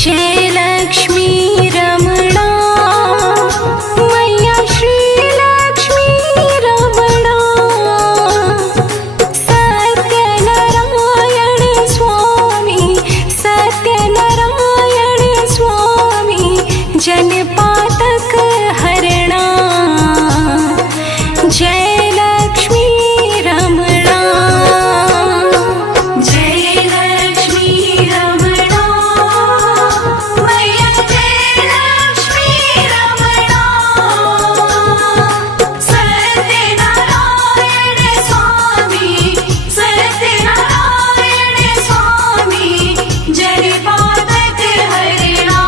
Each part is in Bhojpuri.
जय लक्ष्मी रमणा मैया श्री लक्ष्मी रमणा सत्यनारायण स्वामी जनपातक हरणा जय लक्ष्मी रमणा जय लक्ष्मी रमणा मैया जय लक्ष्मी रमणा सत्यनारायण स्वामी जनपातक हरणा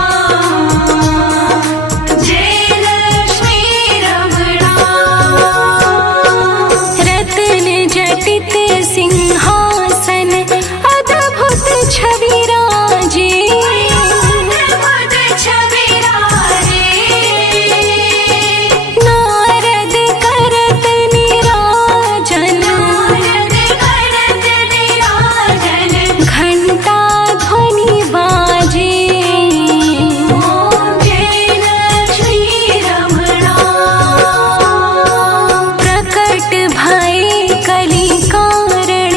जटित सिंहासन अद्भुत छवि राजे नारद करत निराजन घंटा ध्वनि बाजे जय लक्ष्मी रमणा प्रकट भय कली कारण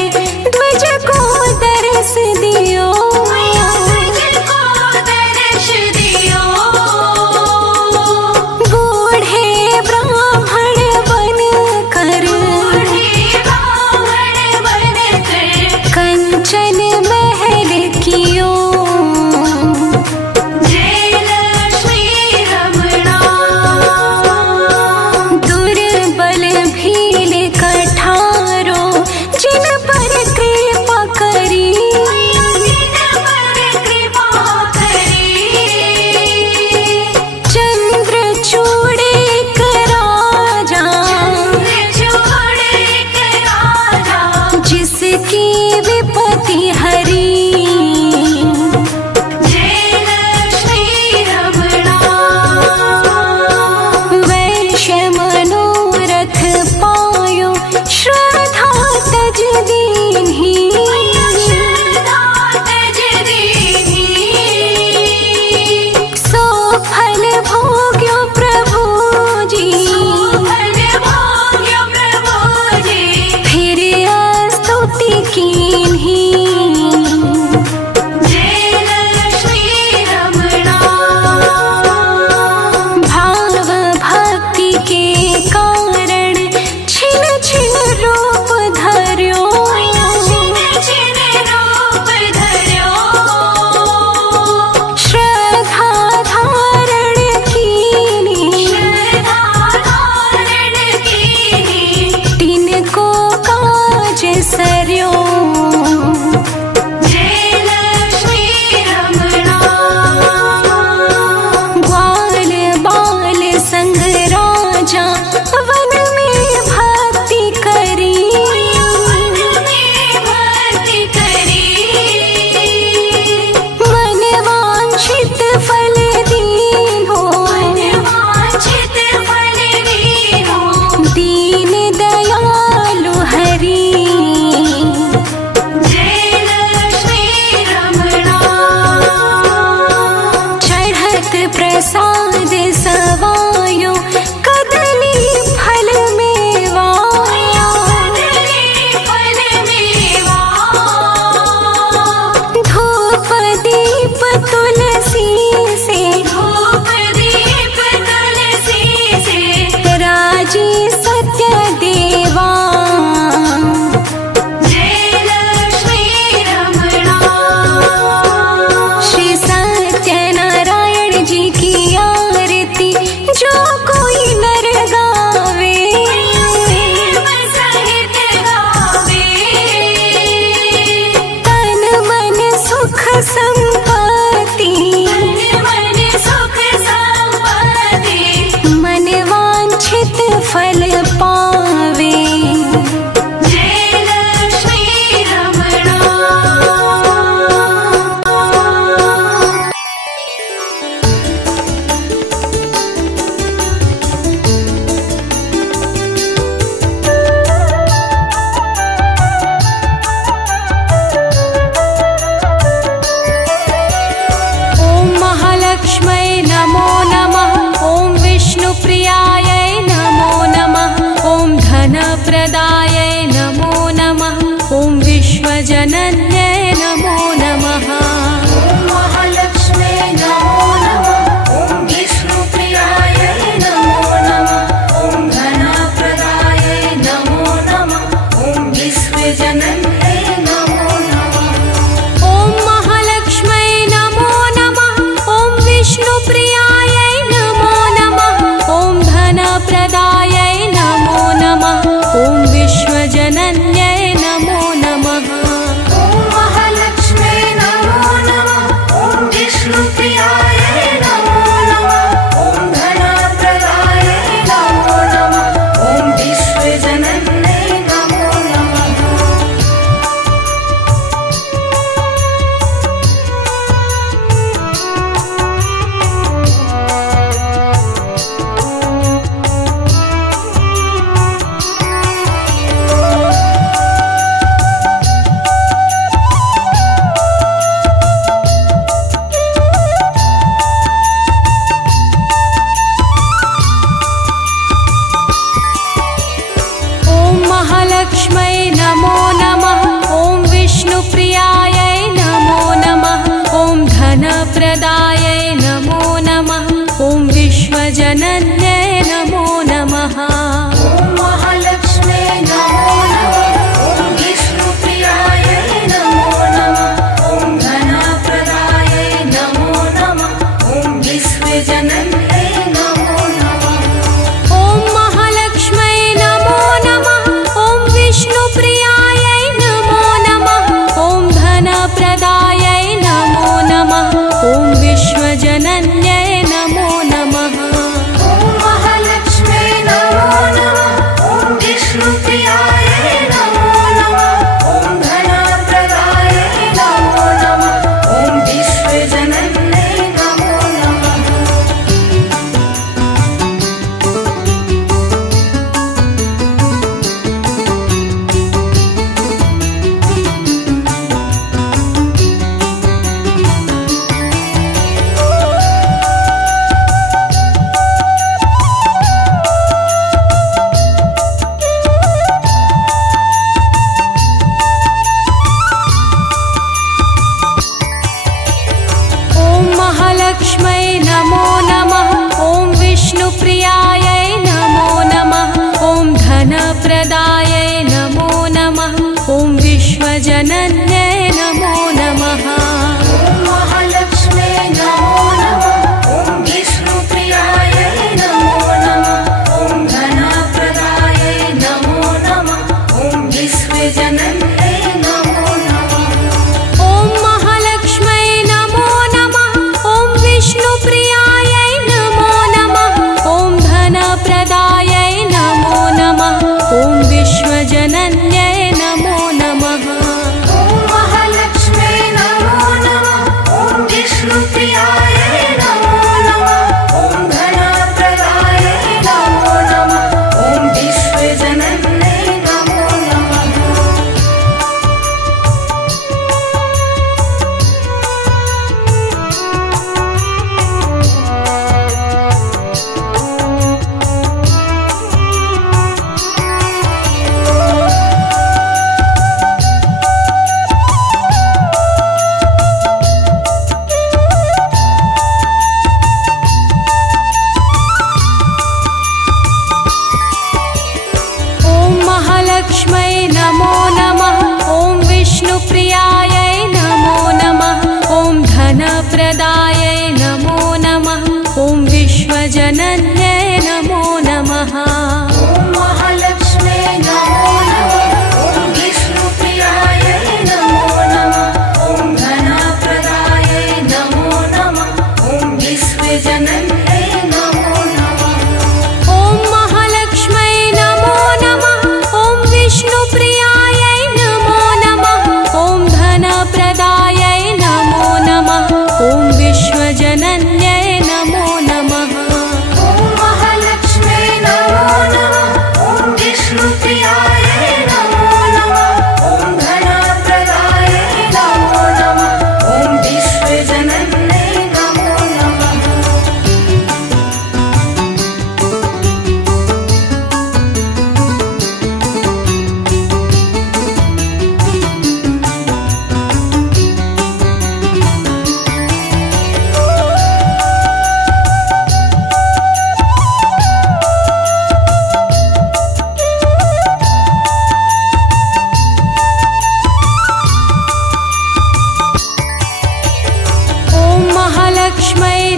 विश्वजनन्यै नमो नमः। ॐ महालक्ष्म्यै नमो नमः। ॐ विष्णुप्रियायै नमो नमः। ॐ धनप्रदायै नमो नमः। ॐ विश्वजनन्यै नमो नमः। ॐ महालक्ष्म्यै नमो नमः। ॐ विष्णुप्रियायै नमो नमः। ॐ धनप्रदायै नमो नमः। ॐ विश्वजनन्यै नमो नमः। ॐ महालक्ष्म्यै नमो नमः। ॐ विष्णुप्रियायै नमो नमः। ॐ धनप्रदायै नमो नमः। ॐ विश्वजनन्यै नमो नमः। ॐ महालक्ष्म्यै नमो नमः। ॐ विष्णुप्रियायै नमो नमः। ॐ धनप्रदायै नमो नमः। ॐ विश्वजनन्यै नमो नमः। ॐ महालक्ष्म्यै नमो नमः। ॐ विष्णुप्रियायै नमो नमः। ॐ धनप्रदायै नमो नमः। ॐ विश्वजनन्यै नमो नमः। ॐ महालक्ष्म्यै नमो नमः। ॐ विष्णुप्रियायै नमो नमः। ॐ धनप्रदायै नमो नमः। ॐ विश्वजनन्यै नमो नमः। ॐ महालक्ष्म्यै नमो नमः। ॐ विष्णुप्रियायै नमो नमः। ॐ धनप्रदायै नमो नमः। ॐ विश्वजनन्यै नमो नमः। ॐ महालक्ष्म्यै नमो नमः। ॐ विष्णुप्रियायै नमो नमः। ॐ धनप्रदायै नमो नमः। ॐ विश्वजनन्यै नमो नमः। ॐ महालक्ष्म्यै नमो नमः। ॐ विष्णुप्रियायै नमो नमः। ॐ धनप्रदायै नमो नमः। ॐ विश्वजनन्यै नमो नमः। ॐ महालक्ष्म्यै नमो नमः। ॐ विष्णुप्रियायै नमो नमः। ॐ धनप्रदायै नमो नमः। ॐ विश्वजनन्यै नमो नमः। ॐ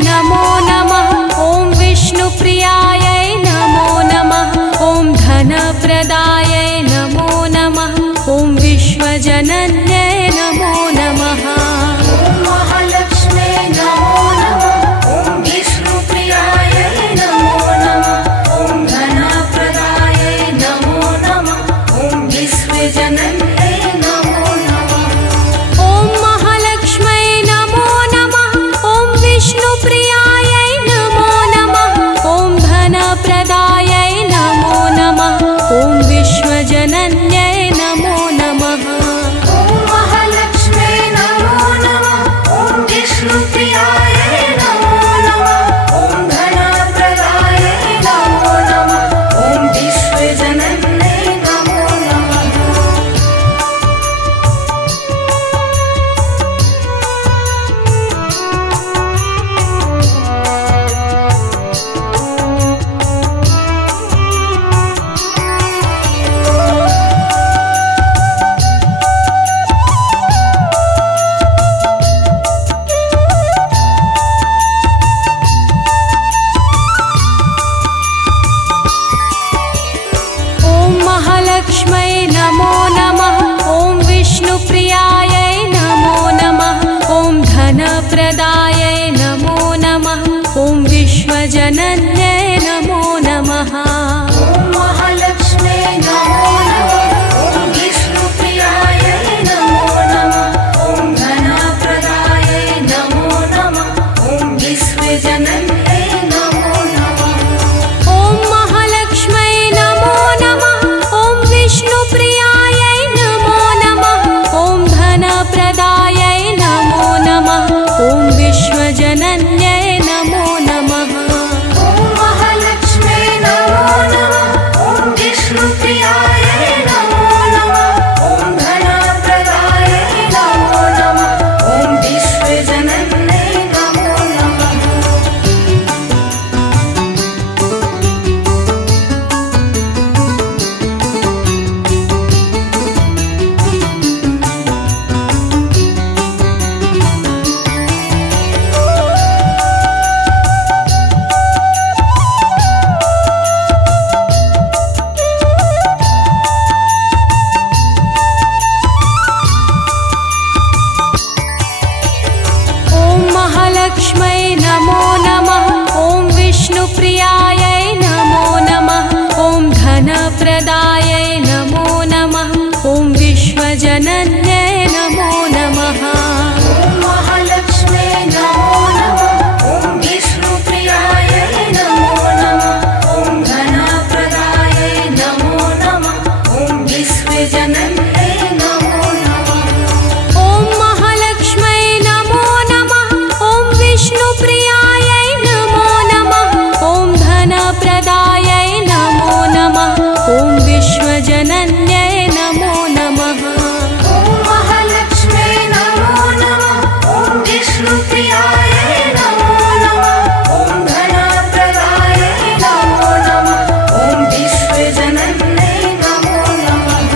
नमो नमः ॐ विष्णुप्रियायै नमो नमः ॐ धनप्रदायै नमो नमः ॐ विश्वजनन्यै नमो नमः ॐ महालक्ष्म्यै नमो नमः ॐ विष्णुप्रियायै नमो नमः ॐ धनप्रदायै नमो नमः ॐ विश्वजनन्यै नमो नमः ॐ महालक्ष्म्यै नमो नमः ॐ विष्णुप्रियायै नमो नमः ॐ धनप्रदायै नमो नमः ॐ विश्वजनन्यै नमो नमः ॐ महालक्ष्म्यै नमो नमः ॐ विष्णुप्रियायै नमो नमः ॐ धनप्रदायै नमो नमः ॐ विश्वजनन्यै नमो नमः ॐ महालक्ष्म्यै नमो नमः ॐ विष्णुप्रियायै नमो नमः ॐ धनप्रदायै नमो नमः ॐ विश्वजनन्यै नमो नमः ॐ महालक्ष्म्यै नमो नमः ॐ विष्णुप्रियायै नमो नमः ॐ धनप्रदायै नमो नमः ॐ विश्वजनन्यै नमो नमः ॐ महालक्ष्म्यै नमो नमः ॐ विष्णुप्रियायै नमो नमः ॐ धनप्रदायै नमो नमः ॐ विश्वजनन्यै नमो नमः ॐ महालक्ष्म्यै नमो नमः ॐ विष्णुप्रियायै नमो नमः ॐ धनप्रदायै नमो नमः ॐ विश्वजनन्यै नमो नमः ॐ महालक्ष्म्यै नमो नमः ॐ विष्णुप्रियायै नमो नमः ॐ धनप्रदायै नमो नमः ॐ विश्वजनन्यै नमो नमः ॐ महालक्ष्म्यै नमो नमः ॐ विष्णुप्रियायै नमो नमः ॐ धनप्रदायै नमो नमः ॐ विश्वजनन्यै नमो नमः ॐ महालक्ष्म्यै नमो नमः ॐ विष्णुप्रियायै नमो नमः ॐ धनप्रदायै नमो नमः ॐ विश्वजनन्यै नमो नमः ॐ महालक्ष्म्यै नमो नमः ॐ विष्णुप्रियायै नमो नमः ॐ धनप्रदायै नमो नमः ॐ विश्वजनन्यै नमो नमः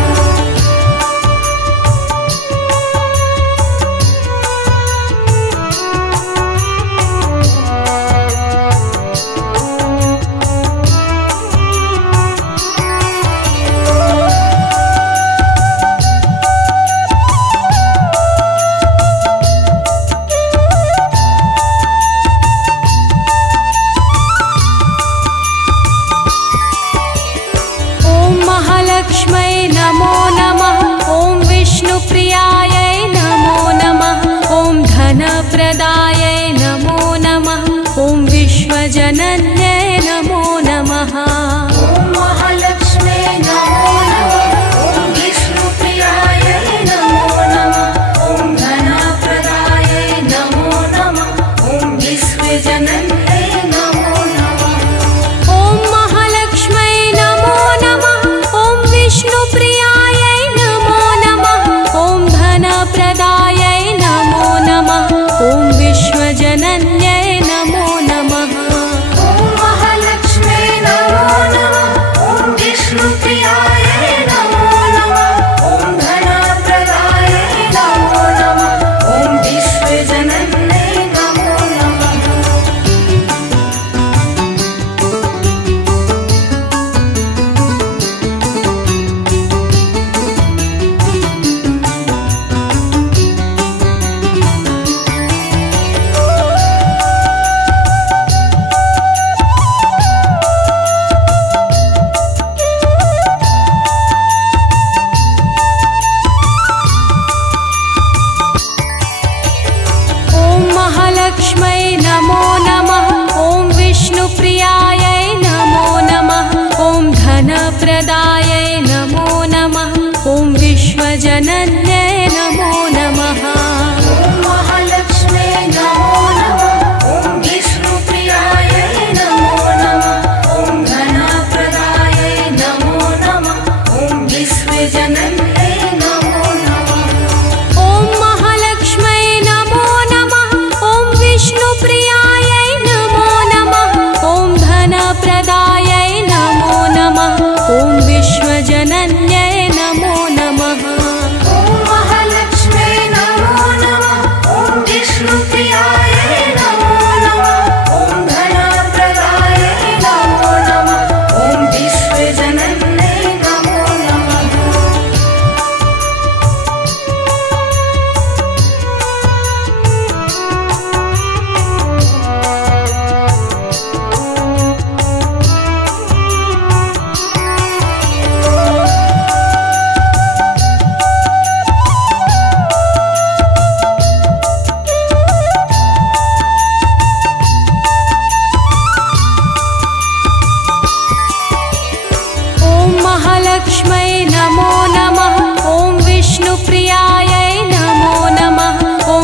ॐ महालक्ष्म्यै नमो नमः ॐ विष्णुप्रियायै नमो नमः ॐ धनप्रदायै नमो नमः ॐ विश्वजनन्यै नमो नमः ॐ महालक्ष्म्यै नमो नमः ॐ विष्णुप्रियायै नमो नमः ॐ धनप्रदायै नमो नमः ॐ विश्वजनन्यै नमो नमः ॐ महालक्ष्म्यै नमो नमः ॐ विष्णुप्रियायै नमो नमः ॐ धनप्रदायै नमो नमः ॐ विश्व धनप्रदायै नमो नमः ॐ विश्वजनन्यै नमो नमः ॐ महालक्ष्मे नमो नमः ॐ विष्णुप्रियायै नमो नमः ॐ धनप्रदायै नमो नमः ॐ विश्वजनन्यै नमो नमः ॐ महालक्ष्मै नमो नमः ॐ विष्णुप्रियायै नमो नमः ॐ धनप्रदायै नमो नमः ॐ विश्वजनन्यै नमो नमः ॐ महालक्ष्मे नमो नमः ॐ विष्णुप्रियायै नमो नमः ॐ धनप्रदायै नमो नमः ॐ विश्वजनन्यै नमो नमः ॐ महालक्ष्मै नमो नमः ॐ विष्णुप्रियायै नमो नमः ॐ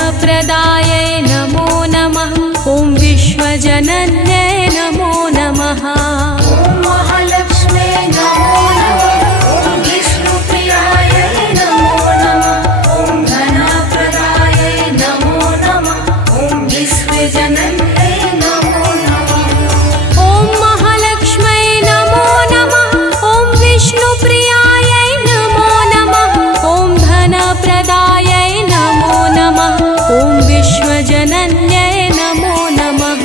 धनप्रदायै नमो नमः ॐ विश्वजनन्यै नमो नमः ॐ महालक्ष्मे नमो नमः ॐ विष्णुप्रियायै नमो नमः ॐ धनप्रदायै नमो नमः ॐ विश्वजनन्यै नमो नमः ॐ महालक्ष्मै नमो नमः ॐ विष्णुप्रियायै नमो नमः ॐ धनप्रदायै नमो नमः ॐ विश्वजनन्यै नमो नमः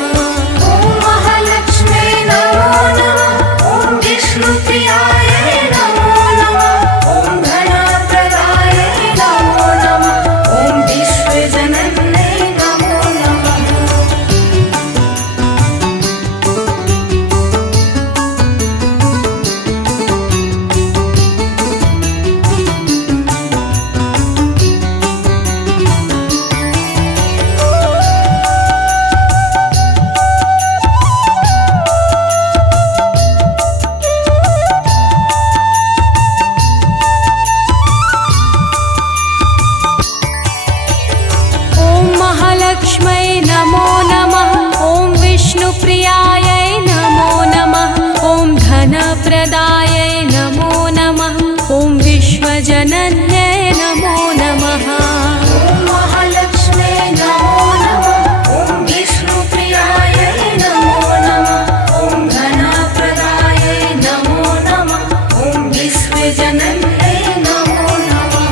ॐ महालक्ष्मे नमो नमः ॐ विष्णुप्रियायै नमो नमः ॐ धनप्रदायै नमो नमः ॐ विश्वजनन्यै नमो नमः ॐ महालक्ष्मै नमो नमः ॐ विष्णुप्रियायै नमो नमः ॐ धनप्रदायै नमो नमः ॐ विश्वजनन्यै नमो नमः ॐ महालक्ष्मे नमो नमः ॐ विष्णुप्रियायै नमो नमः ॐ धनप्रदायै नमो नमः ॐ विश्वजनन्यै नमो नमः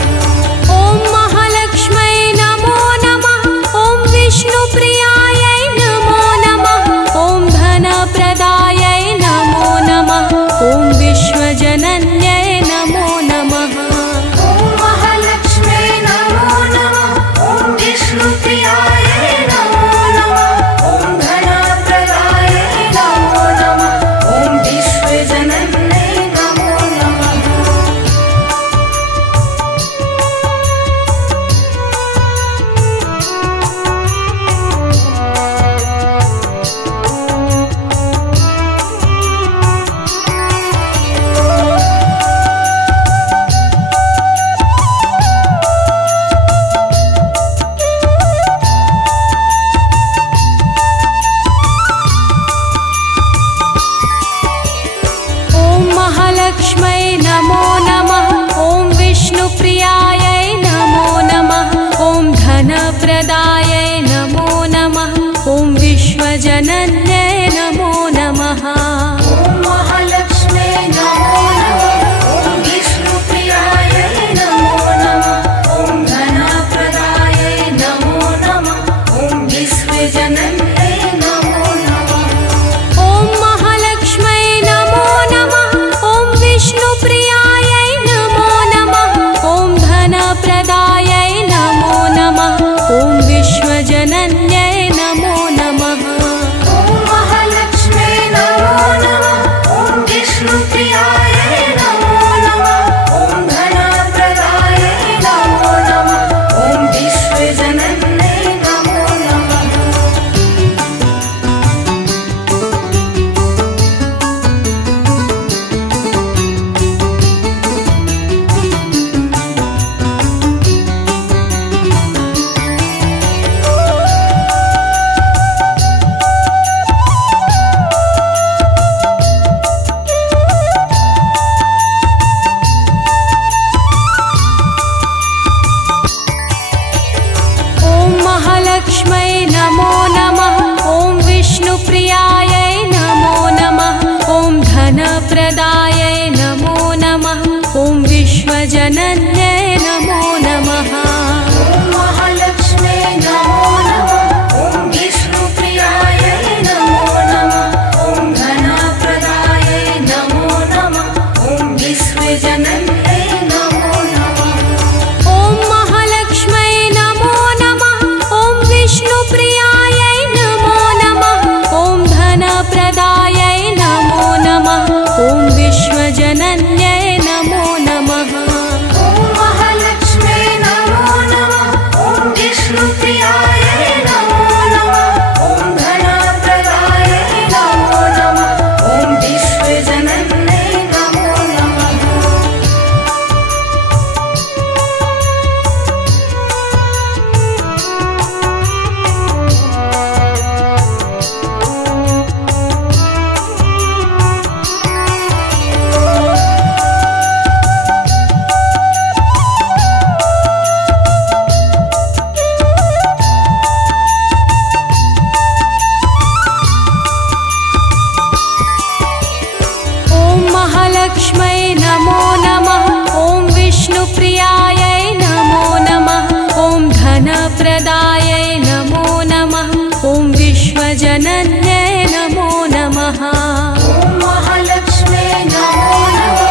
ॐ महालक्ष्मै नमो नमः ॐ विष्णुप्रियायै नमो नमः ॐ धनप्रदायै नमो नमः ॐ विश्वजनन्यै नमो नमः ॐ महालक्ष्मे नमो नमः ॐ विष्णुप्रियायै नमो नमः ॐ धनप्रदायै नमो नमः ॐ विश्वजनन्यै नमो नमः ॐ महालक्ष्मै नमो नमः ॐ विष्णुप्रियायै नमो नमः ॐ धनप्रदायै नमो नमः ॐ विश्वजनन्यै नमो नमः ॐ महालक्ष्मे नमो नमः ॐ विष्णुप्रियायै नमो नमः ॐ धनप्रदायै नमो नमः ॐ विश्वजनन्यै नमो नमः ॐ महालक्ष्मै नमो नमः ॐ विष्णुप्रियायै नमो नमः ॐ धनप्रदायै नमो नमः ॐ विश्वजनन्यै नमो नमः ॐ महालक्ष्मै नमो नमः। ॐ विष्णुप्रियायै नमो नमः। ॐ धनप्रदायै नमो नमः। ॐ विश्वजनन्यै नमो नमः। ॐ महालक्ष्मे नमो नमः। ॐ विष्णुप्रियायै नमो नमः। ॐ धनप्रदायै नमो नमः। ॐ विश्वजनन्यै नमो नमः। ॐ महालक्ष्मै नमो नमः। ॐ विष्णुप्रियायै नमो नमः। ॐ धनप्रदायै नमो नमः। ॐ विश्वजनन्यै नमो नमः। ॐ महालक्ष्मे नमो नमः। ॐ विष्णुप्रियायै नमो नमः। ॐ धनप्रदायै नमो नमः। ॐ विश्वजनन्यै नमो नमः। ॐ महालक्ष्मै नमो नमः। ॐ विष्णुप्रियायै नमो नमः। ॐ धनप्रदायै नमो नमः। ॐ विश्वजनन्यै नमो नमः। ॐ महालक्ष्मे नमो नमः।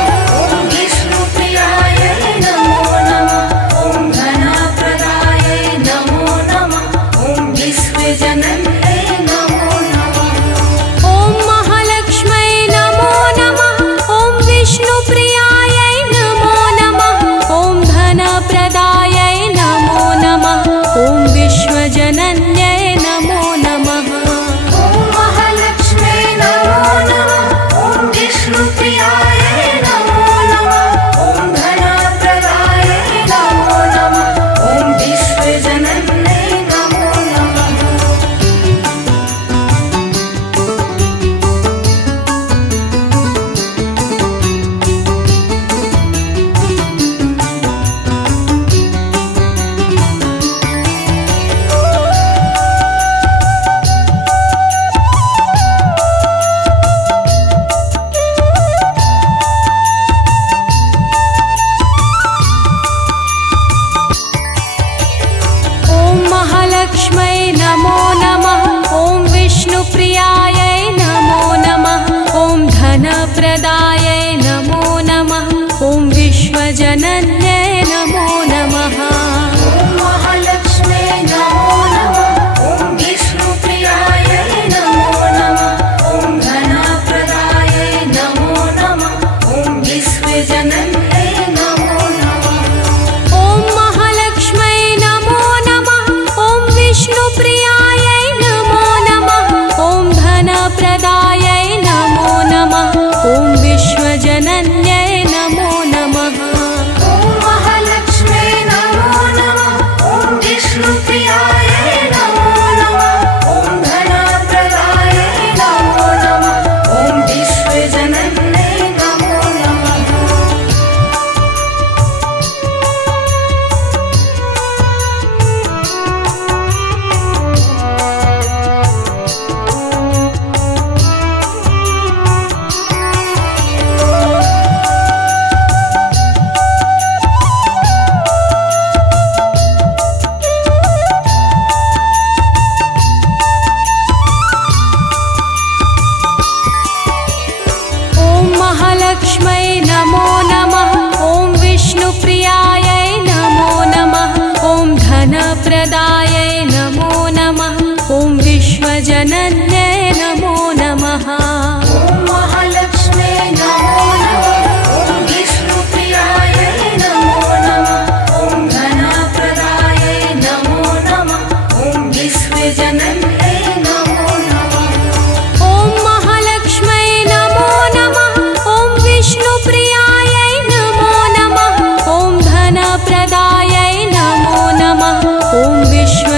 ॐ विष्णुप्रियायै नमो नमः। ॐ धनप्रदायै नमो नमः। ॐ विश्वजनन्यै नमो नमः। ॐ महालक्ष्मै नमो नमः। ॐ विष्णुप्रियायै नमो नमः। ॐ धनप्रदायै नमो नमः। ॐ विश्वजनन्यै नमो नमः। ॐ महालक्ष्मे नमो नमः। ॐ विष्णुप्रियायै नमो नमः। ॐ धनप्रदायै नमो नमः। ॐ विश्वजनन्यै नमो नमः। ॐ महालक्ष्मै नमो नमः। ॐ विष्णुप्रियायै नमो नमः। ॐ धनप्रदायै नमो नमः। ॐ विश्वजनन्यै नमो नमः। ॐ महालक्ष्मे नमो नमः। ॐ विष्णुप्रियायै नमो नमः। ॐ धनप्रदायै नमो नमः। ॐ विश्वजनन्यै नमो नमः। ॐ महालक्ष्मै नमो नमः। ॐ विष्णुप्रियायै नमो नमः। ॐ धनप्रदायै नमो नमः। ॐ विश्वजनन्यै नमो नमः। ॐ महालक्ष्मे नमो नमः। ॐ विष्णुप्रियायै नमो नमः। ॐ धनप्रदायै नमो नमः। ॐ विश्वजनन्यै नमो नमः। ॐ महालक्ष्मै नमो नमः। ॐ विष्णुप्रियायै नमो नमः। ॐ धनप्रदायै नमो नमः। ॐ विश्वजनन्यै नमो नमः। ॐ महालक्ष्मे नमो नमः। ॐ विष्णुप्रियायै नमो नमः। ॐ धनप्रदायै नमो नमः। ॐ विश्वजनन्यै नमो नमः। ॐ महालक्ष्मै नमो नमः। ॐ विष्णुप्रियायै नमो नमः। ॐ धनप्रदायै नमो नमः। ॐ विश्व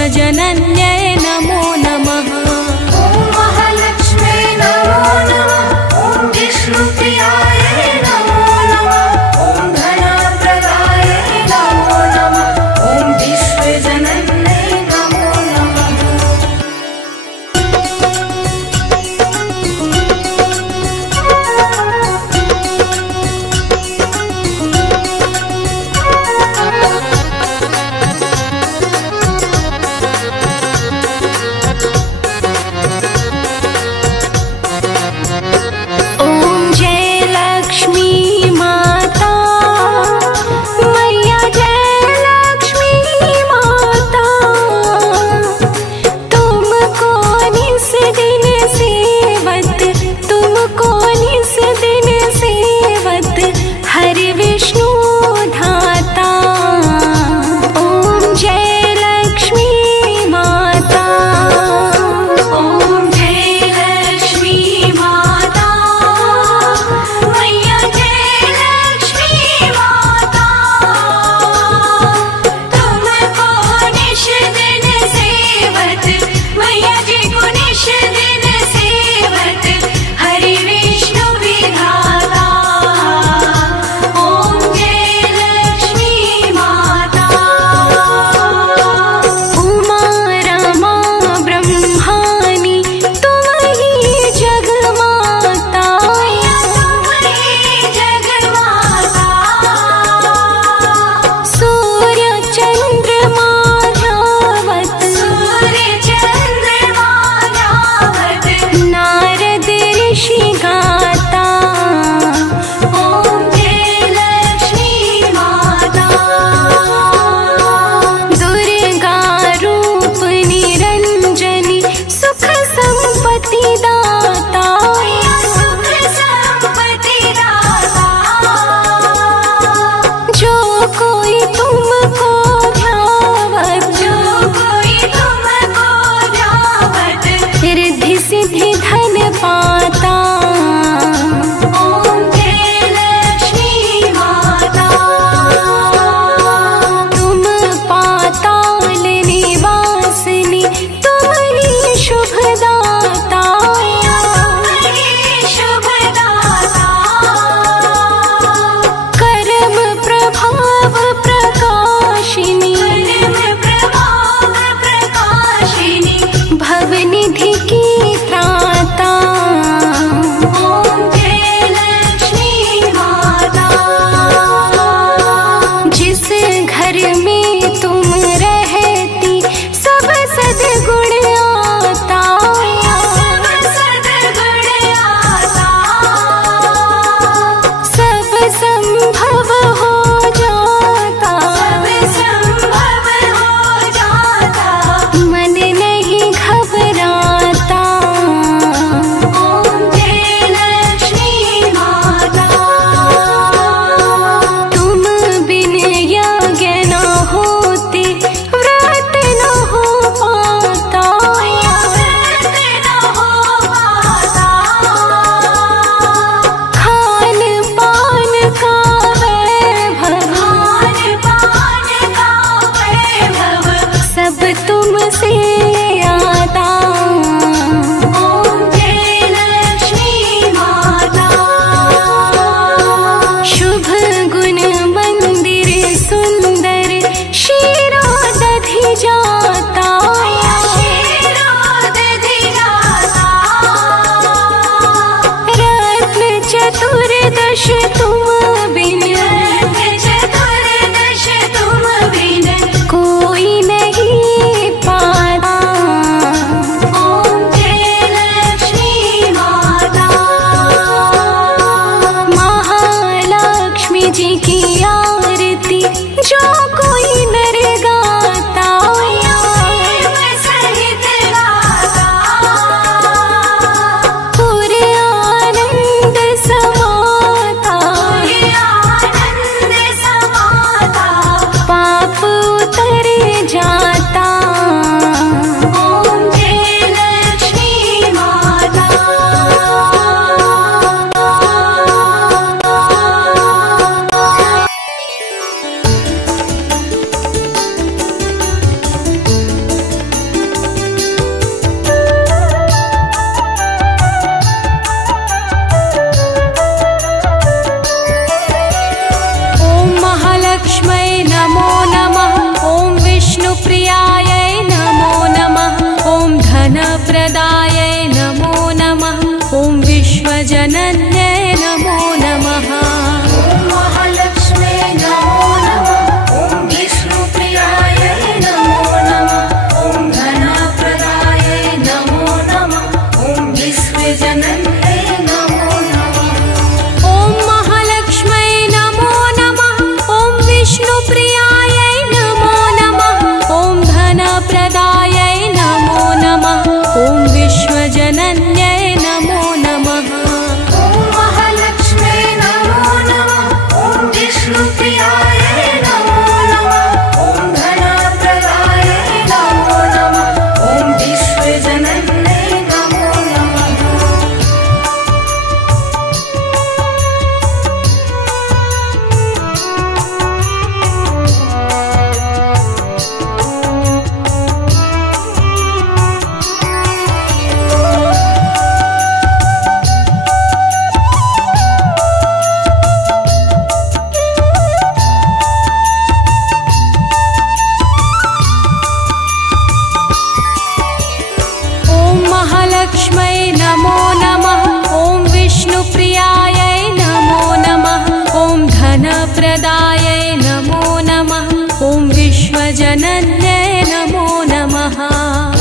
महालक्ष्मै नमो नमः। ॐ विष्णुप्रियायै नमो नमः। ॐ धनप्रदायै नमो नमः। ॐ विश्वजनन्यै नमो नमः।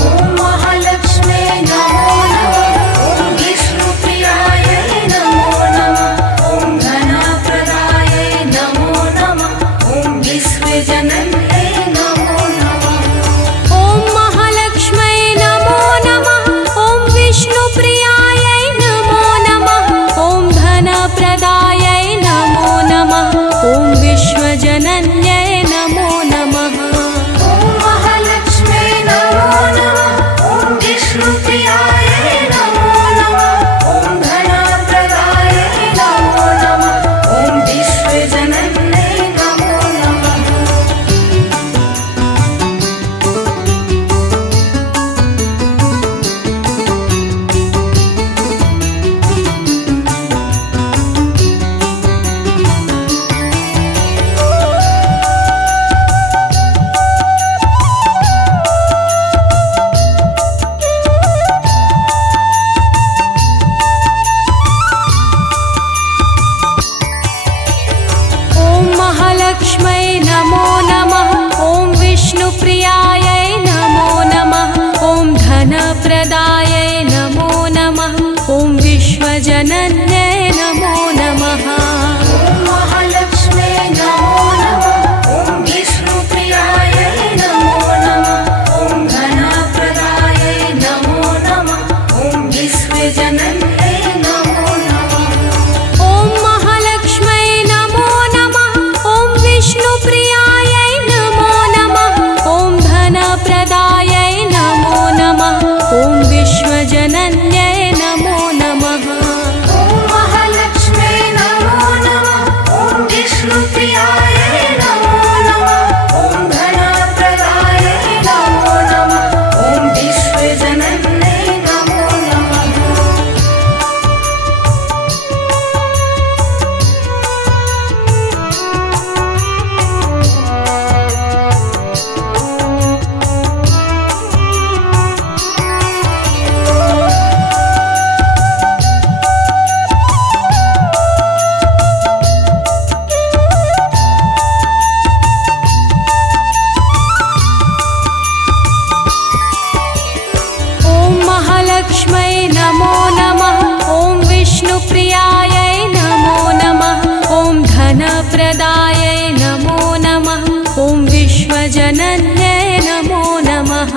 ॐ महालक्ष्मे नमो नमः। ॐ विष्णुप्रियायै नमो नमः। ॐ धनप्रदायै नमो नमः। ॐ विश्वजनन्यै नमो नमः। ॐ महालक्ष्मै नमो नमः। ॐ विष्णुप्रियायै नमो नमः। ॐ धनप्रदायै नमो नमः। ॐ विश्वजनन्यै नमो नमः। ॐ महालक्ष्मे नमो नमः। ॐ विष्णुप्रियायै नमो नमः। ॐ धनप्रदायै नमो नमः। ॐ विश्वजनन्यै नमो नमः। ॐ महालक्ष्मै नमो नमः। ॐ विष्णुप्रियायै नमो नमः। ॐ धनप्रदायै नमो नमः। ॐ विश्वजनन्यै नमो नमः। ॐ महालक्ष्मे नमो नमः। ॐ विष्णुप्रियायै नमो नमः। ॐ धनप्रदायै नमो नमः। ॐ विश्वजनन्यै नमो नमः। ॐ महालक्ष्मै नमो नमः। ॐ विष्णुप्रियायै नमो नमः। ॐ धनप्रदायै नमो नमः। ॐ विश्वजनन्यै नमो नमः। ॐ महालक्ष्मे नमो नमः। ॐ विष्णुप्रियायै नमो नमः। ॐ धनप्रदायै नमो नमः। ॐ विश्वजनन्यै नमो नमः। ॐ महालक्ष्मै नमो नमः। ॐ विष्णुप्रियायै नमो नमः। ॐ धनप्रदायै नमो नमः। ॐ विश्वजनन्यै नमो नमः।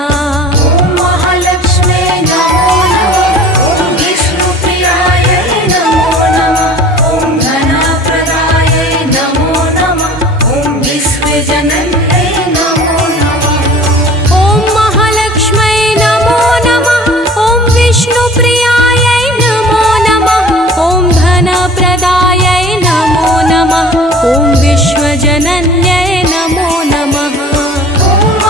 ॐ महालक्ष्मे नमो नमः। ॐ विष्णुप्रियायै नमो नमः। ॐ धनप्रदायै नमो नमः। ॐ विश्वजनन्यै नमो नमः। ॐ महालक्ष्मै नमो नमः। ॐ विष्णुप्रियायै नमो नमः। ॐ धनप्रदायै नमो नमः। ॐ विश्वजनन्यै नमो नमः। ॐ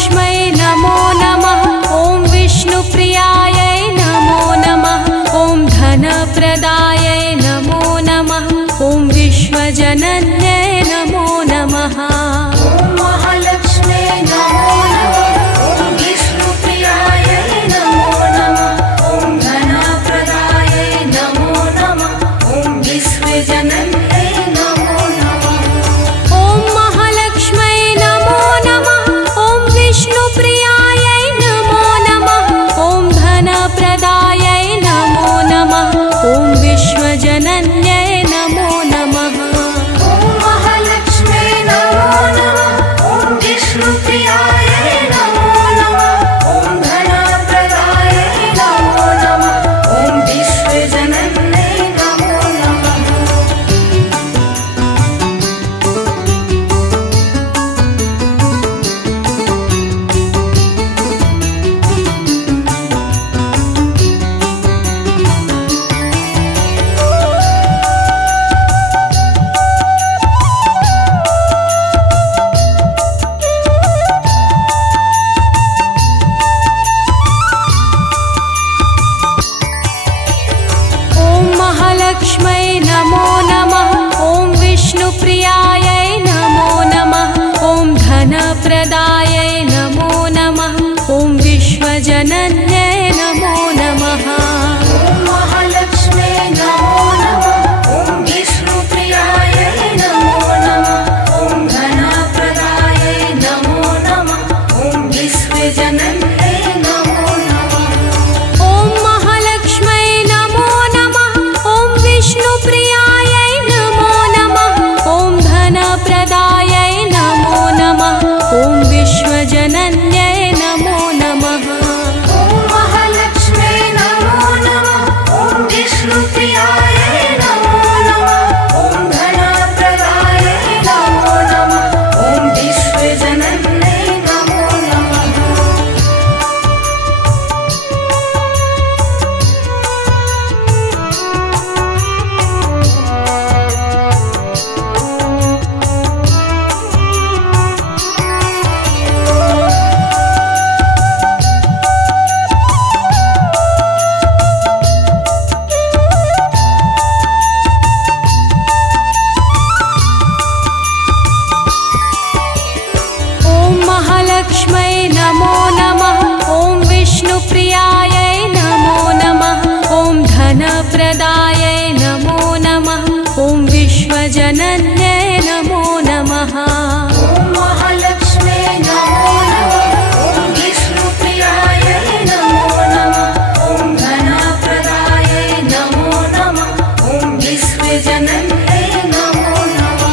महालक्ष्मै नमो नमः। ॐ विष्णुप्रियायै नमो नमः। ॐ धनप्रदायै नमो नमः। ॐ विश्वजनन्यै नमो नमः। ॐ महालक्ष्मै नमो नमः। ॐ विष्णुप्रियायै नमो नमः। ॐ धनप्रदायै नमो नमः। ॐ विश्वजनन्यै नमो नमः। ॐ महालक्ष्मै नमो नमः। ॐ विष्णुप्रियायै नमो नमः। ॐ धनप्रदायै नमो नमः। ॐ विश्वजनन्यै नमो नमः। ॐ महालक्ष्मै नमो नमः। ॐ विष्णुप्रियायै नमो नमः। ॐ धनप्रदायै नमो नमः। ॐ विश्वजनन्यै नमो नमः। ॐ महालक्ष्मै नमो नमः। ॐ विष्णुप्रियायै नमो नमः। ॐ धनप्रदायै नमो नमः। ॐ विश्वजनन्यै नमो नमः। ॐ महालक्ष्मै नमो नमः। ॐ विष्णुप्रियायै नमो नमः। ॐ धनप्रदायै नमो नमः। ॐ विश्वजनन्यै नमो नमः। ॐ महालक्ष्मै नमो नमः। ॐ विष्णुप्रियायै नमो नमः। ॐ धनप्रदायै नमो नमः। ॐ विश्वजनन्यै नमो नमः। ॐ महालक्ष्मै नमो नमः। ॐ विष्णुप्रियायै नमो नमः। ॐ धनप्रदायै नमो नमः। ॐ विश्वजनन्यै नमो नमः। ॐ महालक्ष्मै नमो नमः। ॐ विष्णुप्रियायै नमो नमः। ॐ धनप्रदायै नमो नमः। ॐ विश्वजनन्यै नमो नमः। ॐ महालक्ष्मै नमो नमः। ॐ विष्णुप्रियायै नमो नमः। ॐ धनप्रदायै नमो नमः। ॐ विश्वजनन्यै नमो नमः।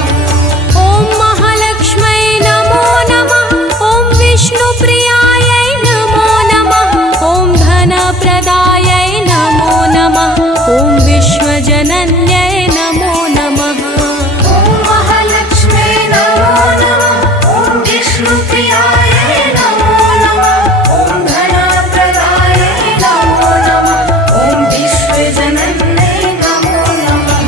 ॐ महालक्ष्मै नमो नमः। ॐ विष्णुप्रियायै नमो नमः। ॐ धनप्रदायै नमो नमः। ॐ विश्वजनन्यै नमो नमः। ॐ महालक्ष्मै नमो नमः। ॐ विष्णुप्रियायै नमो नमः। ॐ धनप्रदायै नमो नमः। ॐ विश्वजनन्यै नमो नमः।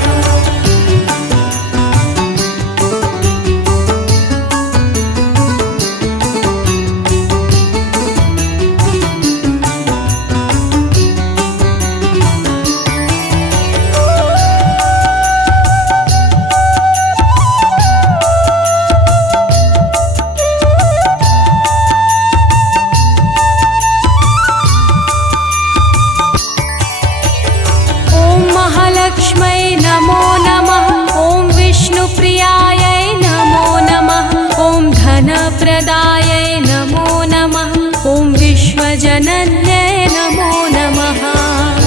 ॐ महालक्ष्मै नमो नमः। ॐ विष्णुप्रियायै नमो नमः। ॐ धनप्रदायै नमो नमः। ॐ विश्वजनन्यै नमो नमः।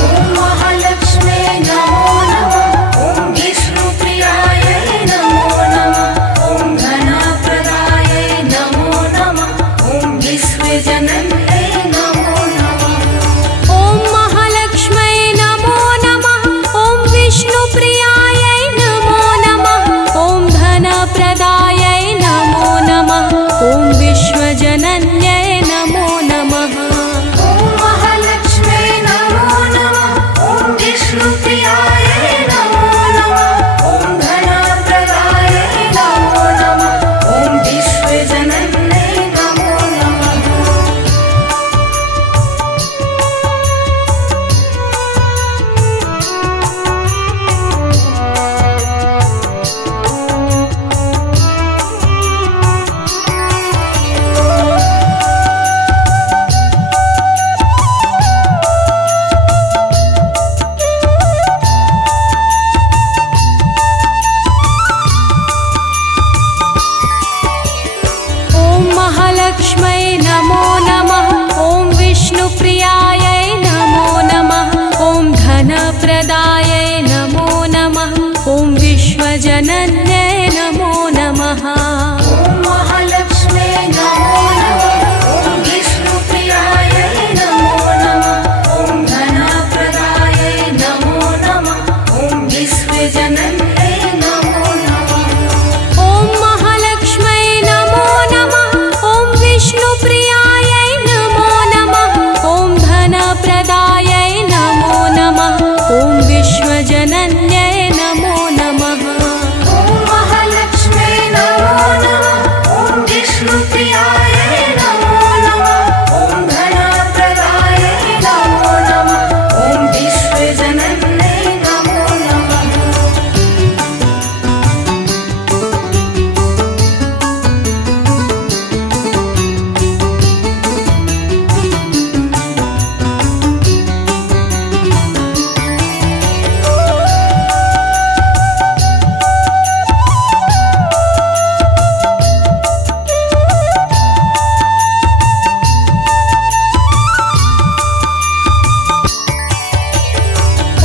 ॐ महालक्ष्मै नमो नमः। ॐ विष्णुप्रियायै नमो नमः। ॐ धनप्रदायै नमो नमः। ॐ विश्वजनन्यै नमो नमः। ॐ महालक्ष्मै नमो नमः। ॐ विष्णुप्रियायै नमो नमः। ॐ धनप्रदायै नमो नमः। ॐ विश्वजनन्यै नमो नमः। ॐ नमो नमः। ॐ महालक्ष्मे नमो नमः। ॐ विष्णुप्रियायै नमो नमः। ॐ धनप्रदायै नमो नमः। ॐ विश्वजनन्यै नमो नमः। ॐ महालक्ष्मै नमो नमः। ॐ विष्णुप्रियायै नमो नमः। ॐ धनप्रदायै नमो नमः। ॐ विश्वजनन्यै नमो नमः। ॐ महालक्ष्मे नमो नमः। ॐ विष्णुप्रियायै नमो नमः। ॐ धनप्रदायै नमो नमः। ॐ विश्वजनन्यै नमो नमः।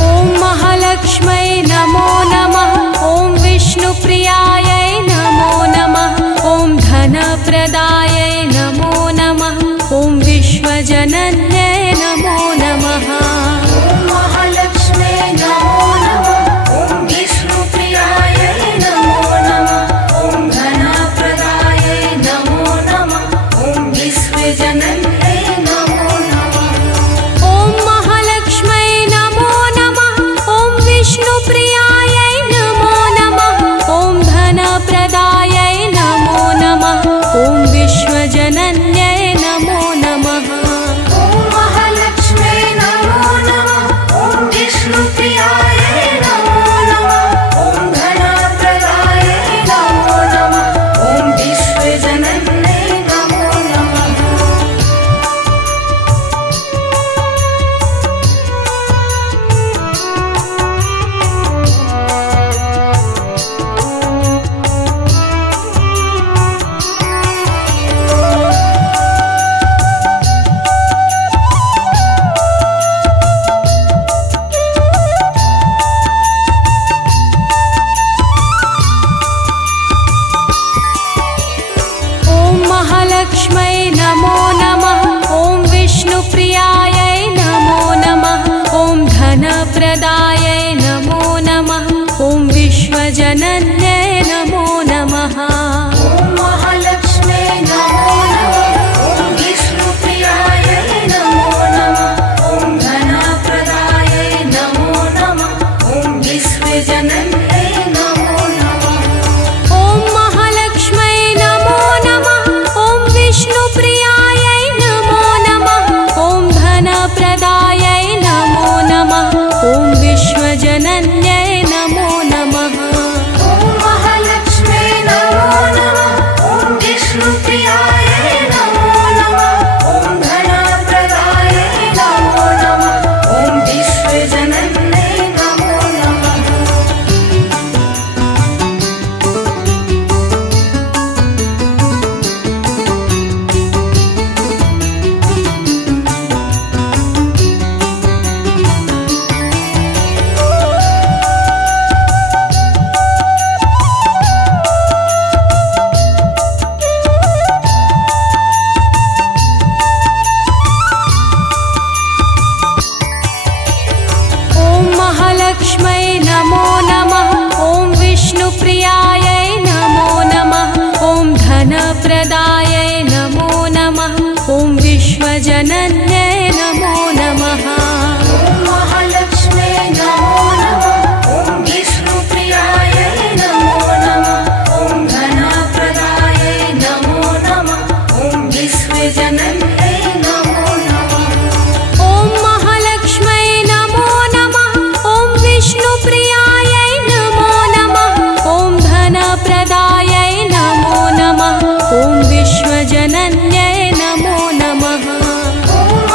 ॐ महालक्ष्मै नमो नमः। ॐ विष्णुप्रियायै नमो नमः। ॐ धनप्रदायै नमो नमः। ॐ विश्वजनन्यै नमो नमः। ॐ महालक्ष्मे नमो नमः। ॐ विष्णुप्रियायै नमो नमः। ॐ धनप्रदायै नमो नमः। ॐ विश्वजनन्यै नमो नमः। ॐ महालक्ष्मै नमो नमः। ॐ विष्णुप्रियायै नमो नमः। ॐ धनप्रदायै नमो नमः। ॐ विश्वजनन्यै नमो नमः। ॐ महालक्ष्मे नमो नमः। ॐ विष्णुप्रियायै नमो नमः। ॐ धनप्रदायै नमो नमः। ॐ विश्वजनन्यै नमो नमः। ॐ महालक्ष्मै नमो नमः। ॐ विष्णुप्रियायै नमो नमः। ॐ धनप्रदायै नमो नमः। ॐ विश्वजनन्यै नमो नमः। ॐ महालक्ष्मे नमो नमः। ॐ विष्णुप्रियायै नमो नमः। ॐ धनप्रदायै नमो नमः। ॐ विश्वजनन्यै नमो नमः। ॐ महालक्ष्मै नमो नमः। ॐ विष्णुप्रियायै नमो नमः। ॐ धनप्रदायै नमो नमः। ॐ विश्वजनन्यै नमो नमः। ॐ महालक्ष्मे नमो नमः। ॐ विष्णुप्रियायै नमो नमः। ॐ धनप्रदायै नमो नमः। ॐ विश्वजनन्यै नमो नमः। ॐ महालक्ष्मै नमो नमः। ॐ विष्णुप्रियायै नमो नमः। ॐ धनप्रदायै नमो नमः। ॐ विश्वजनन्यै नमो नमः। ॐ महालक्ष्मे नमो नमः। ॐ विष्णुप्रियायै नमो नमः। ॐ धनप्रदायै नमो नमः। ॐ विश्वजनन्यै नमो नमः। ॐ महालक्ष्मै नमो नमः। ॐ विष्णुप्रियायै नमो नमः। ॐ धनप्रदायै नमो नमः। ॐ विश्वजनन्यै नमो नमः। ॐ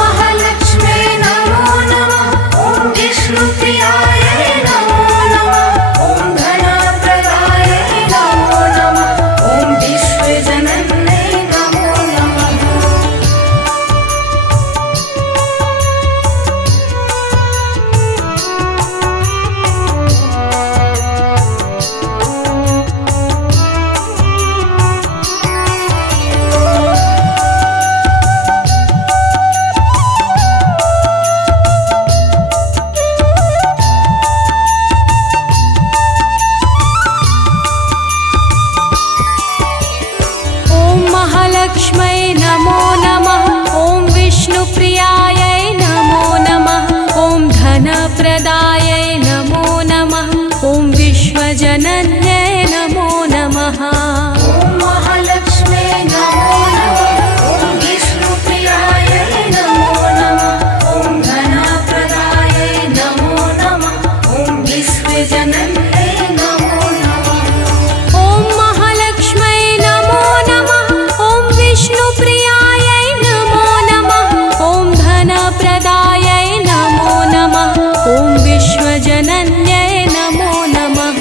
महालक्ष्मै नमो नमः। ॐ विष्णुप्रियायै नमो नमः। ॐ धनप्रदायै नमो नमः। ॐ विश्वजनन्यै नमो नमः। ॐ महालक्ष्मै नमो नमः। ॐ विष्णुप्रियायै नमो नमः। ॐ धनप्रदायै नमो नमः। ॐ विश्वजनन्यै नमो नमः। ॐ महालक्ष्मै नमो नमः। ॐ विष्णुप्रियायै नमो नमः। ॐ धनप्रदायै नमो नमः। ॐ विश्वजनन्यै नमो नमः।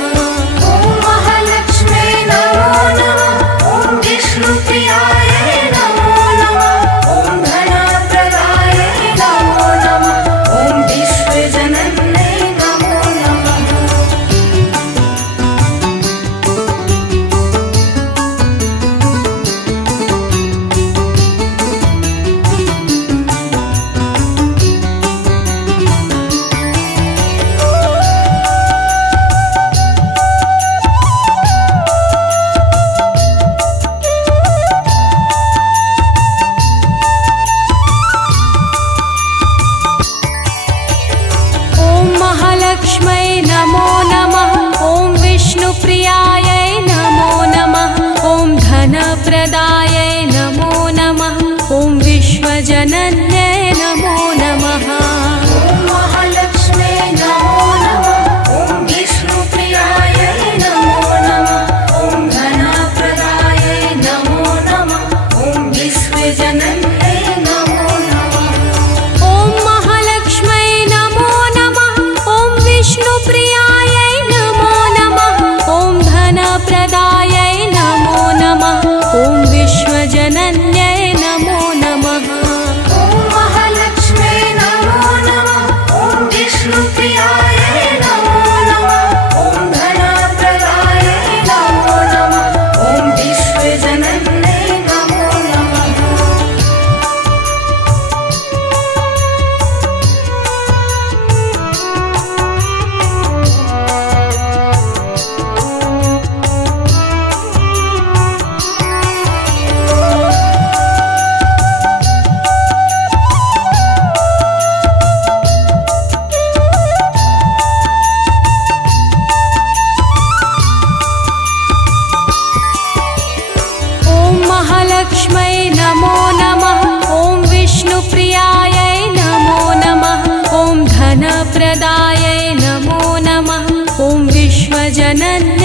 ॐ महालक्ष्मै नमो नमः। ॐ विष्णुप्रियायै नमो नमः। ॐ धनप्रदायै नमो नमः। ॐ विश्वजनन्यै नमो नमः। ॐ महालक्ष्मै नमो नमः। ॐ विष्णुप्रियायै नमो नमः। ॐ धनप्रदायै नमो नमः। ॐ विश्वजनन्यै नमो नमः। ॐ महालक्ष्मै नमो नमः। ॐ विष्णुप्रियायै नमो नमः। ॐ धनप्रदायै नमो नमः। ॐ विश्वजनन्यै नमो नमः। ॐ महालक्ष्मै नमो नमः। ॐ विष्णुप्रियायै नमो नमः। ॐ धनप्रदायै नमो नमः। ॐ विश्वजनन्यै नमो नमः। ॐ महालक्ष्मै नमो नमः। ॐ विष्णुप्रियायै नमो नमः। ॐ धनप्रदायै नमो नमः। ॐ विश्वजनन्यै नमो नमः। ॐ महालक्ष्मै नमो नमः। ॐ विष्णुप्रियायै नमो नमः। ॐ धनप्रदायै नमो नमः। ॐ विश्वजनन्यै